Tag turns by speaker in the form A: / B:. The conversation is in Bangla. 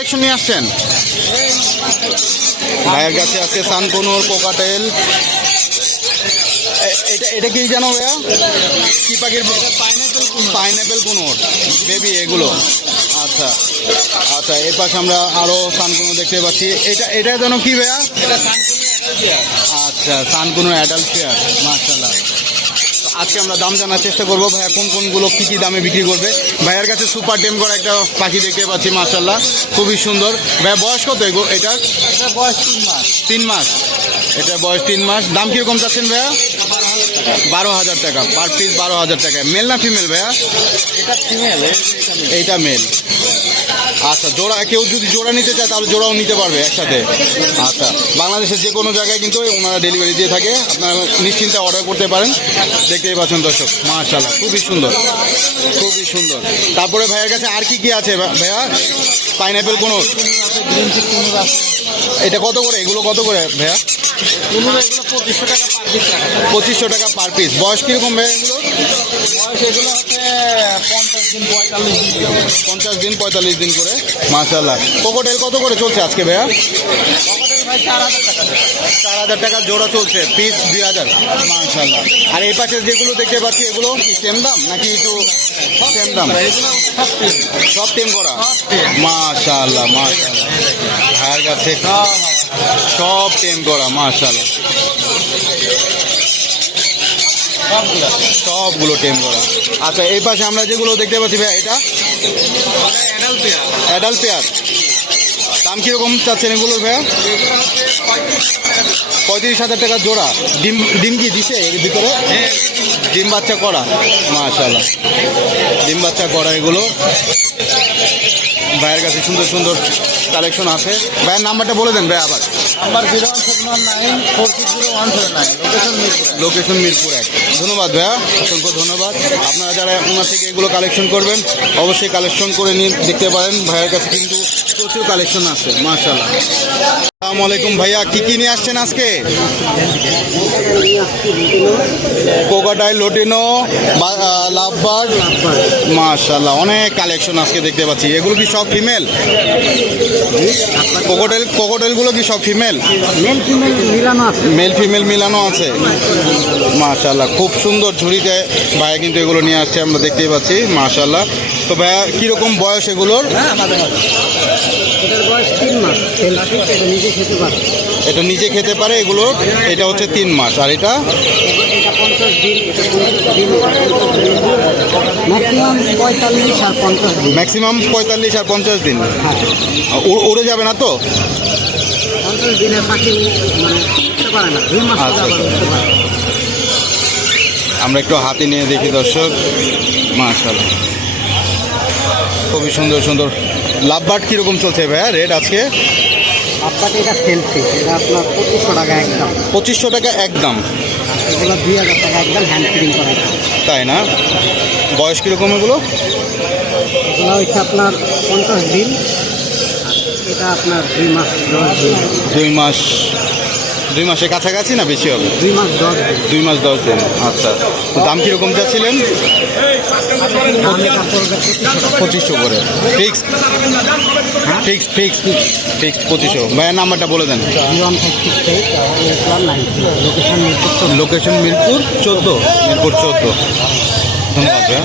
A: কালেকশন নিয়ে আসছেন? ভাইয়ের কাছে আছে সানকনুর কোকাটেল এ- এটা এটা কি জানো ভাইয়া? কি পাখির পাইনাপেল কুনোর। বেবি এগুলো। আচ্ছা। আচ্ছা এর পাশে আমরা আরও সানকুনো দেখতে পাচ্ছি। এটা এটা যেন কি ভাইয়া? আচ্ছা সানকুনো অ্যাডাল্ট পেয়ার মার্শাল্লাহ আজকে আমরা দাম জানার চেষ্টা করব। ভাইয়া কোন কোনগুলো কী কী দামে বিক্রি করবে? ভাইয়ার কাছে সুপার টেম করা একটা পাখি দেখতে পাচ্ছি মার্শাল্লাহ খুবই সুন্দর। ভাইয়া বয়স কত এগো এটার?
B: এটা বয়স তিন মাস।
A: তিন মাস। এটা বয়স তিন মাস। দাম কীরকম চাচ্ছেন ভাইয়া? বারো হাজার টাকা। পার পিস বারো হাজার টাকা মেল না ফিমেল ভাইয়া?
B: এটা ফিমেল
A: এইটা মেল। আচ্ছা জোড়া, কেউ যদি জোড়া নিতে চায় তাহলে জোড়াও নিতে পারবে একসাথে। আচ্ছা বাংলাদেশের যে কোনো জায়গায় কিন্তু ওনারা ডেলিভারি দিয়ে থাকে। আপনারা নিশ্চিন্তে অর্ডার করতে পারেন। দেখতেই পাচ্ছেন দর্শক মাশাল্লাহ খুবই সুন্দর খুবই সুন্দর। তারপরে ভাইয়ের কাছে আর কি কি আছে ভাইয়া? পাইনঅ্যাপেল কোনো এটা কত করে? এগুলো কত করে, ভাইয়া?
B: পঁচিশশো টাকা পার পিস।
A: পঁচিশশো টাকা পার পিস বয়স কীরকম ভাইয়া এগুলো?
B: বয়স এগুলো হচ্ছে পঞ্চাশ দিন পঁয়তাল্লিশ দিন।
A: পঞ্চাশ দিন পঁয়তাল্লিশ দিন করে। মাসাল্লাহ কোকোটেল কত করে চলছে আজকে ভাইয়া?
B: ভাই চার হাজার টাকা
A: জোড়া। চলছে পিস দুই হাজার। মাশাল্লাহ আর এই পাশে যেগুলো দেখতে পাচ্ছি এগুলো কি সেম দাম নাকি একটু সেম দাম?
B: সব
A: টেম করা। মাশাল্লাহ মাশাল্লাহ ভাইয়ের কাছে সব টেম করা মাশাল্লাহ
B: সবগুলো
A: সবগুলো টেম করা। আচ্ছা এই পাশে আমরা যেগুলো দেখতে পাচ্ছি ভাই এটা?
B: অ্যাডাল্ট পেয়ার
A: অ্যাডাল্ট পেয়ার দাম কীরকম চাচ্ছেন এগুলো ভাইয়া?
B: পঁয়ত্রিশ
A: হাজার টাকা জোড়া। ডিম ডিম কি দিছে এর ভিতরে? ডিম বাচ্চা করা। মাশাল্লাহ ডিম বাচ্চা করা এগুলো। ভাইয়ের কাছে সুন্দর সুন্দর কালেকশন আছে। ভাইয়ের নাম্বারটা বলে দেন ভাই আবার।
B: Number zero one nine four six zero one seven nine. Location Mirpur.
A: Location Mirpur এক। ধন্যবাদ ভাইয়া। অসংখ্য ধন্যবাদ। আপনারা যারা ওনার থেকে এগুলো কালেকশন করবেন অবশ্যই কালেকশন করে নিয়ে দেখতে পারেন ভাইয়ের কাছে কিন্তু প্রচুর কালেকশন আছে মাশাল্লাহ আসসালামু আলাইকুম ভাইয়া, কি কি নিয়ে আসছেন আজকে? কোকাটাইল লোটিনো লাভবার্ড মাশাল্লাহ অনেক কালেকশন আজকে দেখতে পাচ্ছি। এগুলো কি সব ফিমেল কোকোটেল কোকোটেলগুলো কি সব ফিমেল
B: মেল ফিমেল মিলানো আছে।
A: মাশাল্লাহ খুব সুন্দর ঝুড়িতে ভাইয়া কিন্তু এগুলো নিয়ে আসছে, আমরা দেখতেই পাচ্ছি মাশাল্লাহ তো ভাইয়া, কীরকম বয়স এগুলোর?
B: হ্যাঁ বয়স। খেতে পারে।
A: এটা নিজে খেতে পারে এগুলো এটা হচ্ছে তিন মাস আর এটা?
B: ম্যাক্সিমাম পঁয়তাল্লিশ আর পঞ্চাশ দিন। হ্যাঁ।
A: উড়ে যাবে না তো?
B: পঞ্চাশ দিনের পাখি মানে না দুই মাস
A: আচ্ছা,
B: পারে
A: আমরা একটু হাতে নিয়ে দেখি দর্শক। মাশাল্লাহ খুবই সুন্দর সুন্দর। লাভ লাভবার্ড কীরকম চলছে ভাইয়া রেট আজকে?
B: আপনাকে এটা সেলফি এটা আপনার পঁচিশশো টাকা একদম।
A: পঁচিশশো টাকা একদম।
B: এগুলো দুই হাজার টাকা একদম হ্যান্ড প্রিন্ট করা।
A: তাই না? বয়স কীরকম এগুলো?
B: এগুলো হচ্ছে আপনার পঞ্চাশ দিন এটা আপনার দুই মাস
A: দুই মাস দুই মাসের কাছাকাছি না বেশি হবে?
B: দুই মাস দশ
A: দুই মাস দশ দিন আচ্ছা। দাম কীরকম চাচ্ছিলেন?
B: পঁচিশশো
A: করে ফিক্স ফিক্স ফিক্স ফিক্স পঁচিশশো ভাইয়ের নাম্বারটা বলে দেন। লোকেশন মিরপুর চোদ্দ। মিরপুর চোদ্দ। ধন্যবাদ ভাইয়া।